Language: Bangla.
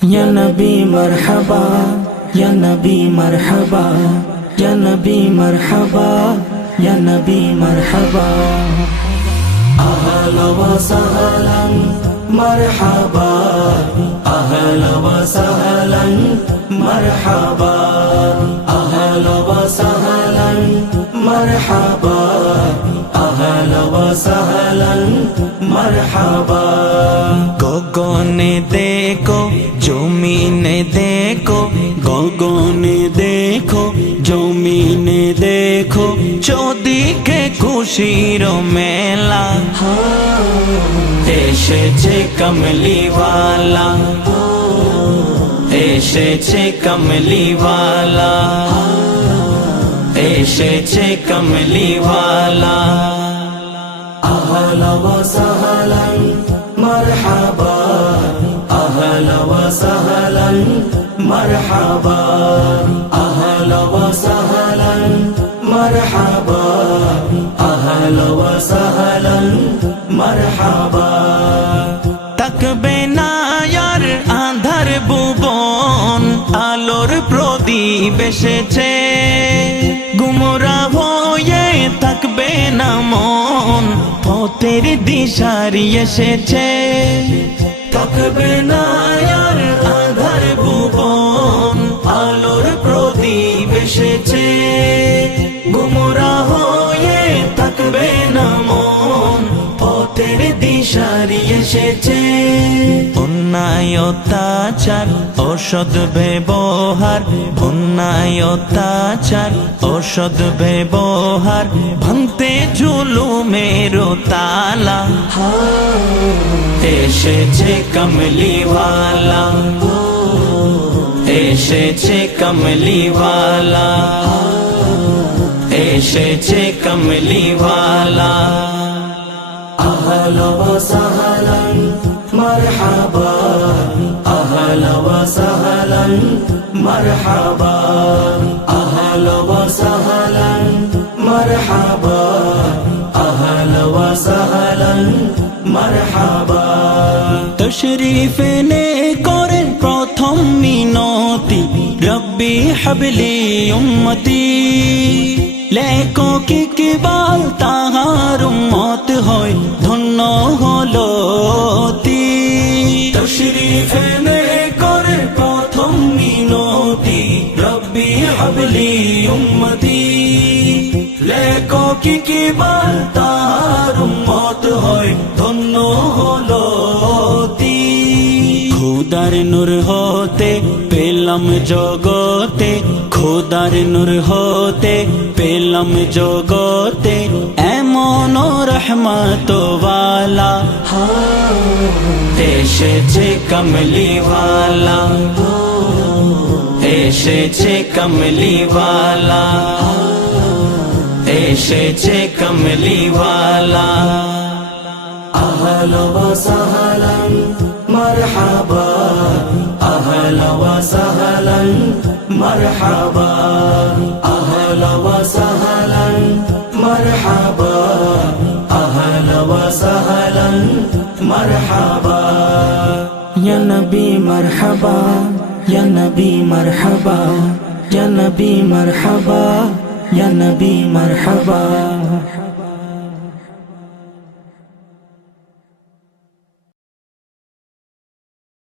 या नबी मरहबा, या नबी मरहबा, या नबी मरहबा, या नबी मरहबा। अहला व सहलन मरहबा, अहला व सहलन मरहबा, अहला व सहलन मरहबा, अहला व सहलन मरहबा। गगने देखो जमीने देखो, गगने देखो जमीने देखो, चौदिके खुशिर मेला एसेছে कमलीवाला, एसेছে कमलीवाला, एसेছে कमलीवाला। अहला व सहलन मरहबा, अहला व सहलन मरहबा, अहला व सहलन मरहबा, अहला व सहलन मरहबा। তাকবে না আর আঁধার ভুবন, আলোর প্রদীপ এসেছে, গুমরা হয়ে থাকবে না মন, পথের দিশারি এসেছে। থাকবে না আর আঁধার ভুবন, আলোর প্রদীপ এসেছে, গুমরা হয়ে থাকবে না মন, পথের দিশারি এসেছে। অন্যায় অত্যাচার অসৎ ব্যবহার, অন্যায় অত্যাচার অসৎ ব্যবহার, ভাঙতে জুলুমের তালা এসেছে কমলীওয়ালা, এসেছে কমলীওয়ালা, এসেছে কমলীওয়ালা। अहला व सहलन मरहबा, अहला व सहलन मरहबा, अहला व सहलन मरहबा, अहला व सहलन मरहबा। तशरीफ ने करें प्रथम मिनती, रब्बी हबली उम्मती, লেখক ইকবাল তাহার উম্মত হয় ধন্য হলো অতি। তশরিফ এনে করে প্রথম মিনতি, রব্বি হাবলি উম্মতি, লেখক ইকবাল তাহার উম্মত হয় ধন্য হলো অতি। খোদার নূর হতে পেলাম জগতে, খোদার নূর হতে পেলাম জগতে, এমন রহমত ওয়ালা এসেছে কমলীওয়ালা, এসেছে কমলীওয়ালা, এসেছে কমলীওয়ালা। अहला व सहलन मरहबा, अहला व सहलन मरहबा, अहला व सहलन मरहबा, अहला व सहलन मरहबा। या नबी मरहबा, या नबी मरहबा, या नबी मरहबा, या नबी मरहबा।